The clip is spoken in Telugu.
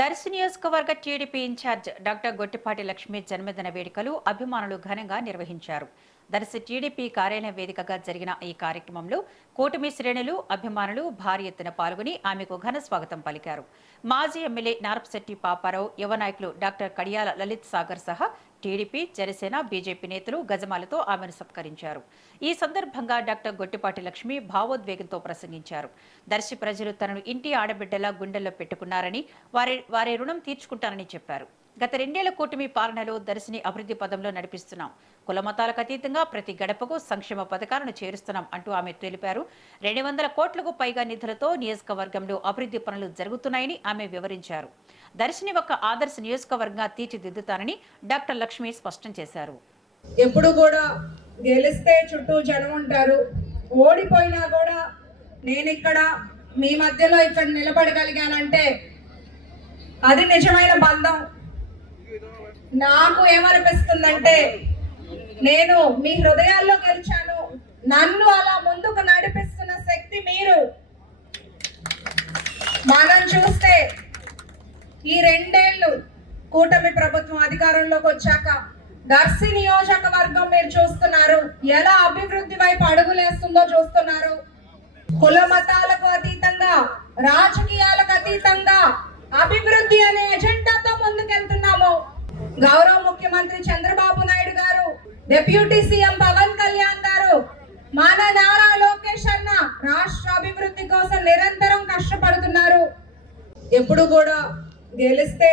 దర్శి నియోజకవర్గ TDP incharge doctor Gottipati Lakshmi జన్మదిన వేడుకలు అభిమానులు ఘనంగా నిర్వహించారు. దర్శి టీడీపీ కార్యాలయం వేదికగా జరిగిన ఈ కార్యక్రమంలో కూటమి శ్రేణులు, అభిమానులు భారీ ఎత్తున పాల్గొని ఆమెకు ఘన స్వాగతం పలికారు. మాజీ ఎమ్మెల్యే నారపశెట్టి పాపారావు, యువ నాయకులు డాక్టర్ కడియాల లలిత్ సాగర్ సహా టీడీపీ, జనసేన, బీజేపీ నేతలు గజమాలతో ఆమెను సత్కరించారు. ఈ సందర్భంగా డాక్టర్ గొట్టిపాటి లక్ష్మి భావోద్వేగంతో ప్రసంగించారు. దర్శి ప్రజలు తనను ఇంటి ఆడబిడ్డలా గుండెల్లో పెట్టుకున్నారని, వారి రుణం తీర్చుకుంటారని చెప్పారు. గత 2 ఏళ్ల కూటమి పాలనలో దర్శిని అభివృద్ధి పదంలో నడిపిస్తున్నాం. కులమతాలకు అతీతంగా ప్రతి గడపకు సంక్షేమ పథకాలను చేరుస్తున్నాం అంటూ ఆమె తెలిపారు. 200 కోట్లకు పైగా నిధులతో నియోజకవర్గంలో అభివృద్ధి పనులు జరుగుతున్నాయని ఆమె వివరించారు. దర్శిని ఒక ఆదర్శ నియోజకవర్గంగా తీర్చిదిద్దుతానని డాక్టర్ లక్ష్మి స్పష్టం చేశారు. ఎప్పుడు కూడా గెలిస్తే చుట్టూ జనం ఉంటారు, ఓడిపోయినా కూడా నేను ఇక్కడ మీ మధ్యలో ఇక్కడ నిలబడగలిగానంటే అది నిజమైన బంధం. నాకు ఏమనిపిస్తుందంటే నేను మీ హృదయాల్లో గెలిచాను. నన్ను అలా ముందుకు నడిపిస్తున్న శక్తి మీరు. మనం చూస్తే ఈ 2 ఏళ్ళు కూటమి ప్రభుత్వం అధికారంలోకి వచ్చాక దర్శి నియోజకవర్గం మీరు చూస్తున్నారు ఎలా అభివృద్ధి వైపు అడుగులేస్తుందో చూస్తున్నారు. కుల మతాలకు అతీతంగా, రాజకీయాలకు అతీతంగా అభివృద్ధి అనే ఎజెండాతో ముందుకెళ్తున్నాము. గౌరవ ముఖ్యమంత్రి చంద్రబాబు నాయుడు గారు, డిప్యూటీ సీఎం పవన్ కళ్యాణ్ గారు, మన నారా లోకేష్ అన్న రాష్ట్ర అభివృద్ధి కోసం నిరంతరం కష్టపడుతున్నారు. ఎప్పుడు కూడా గెలిస్తే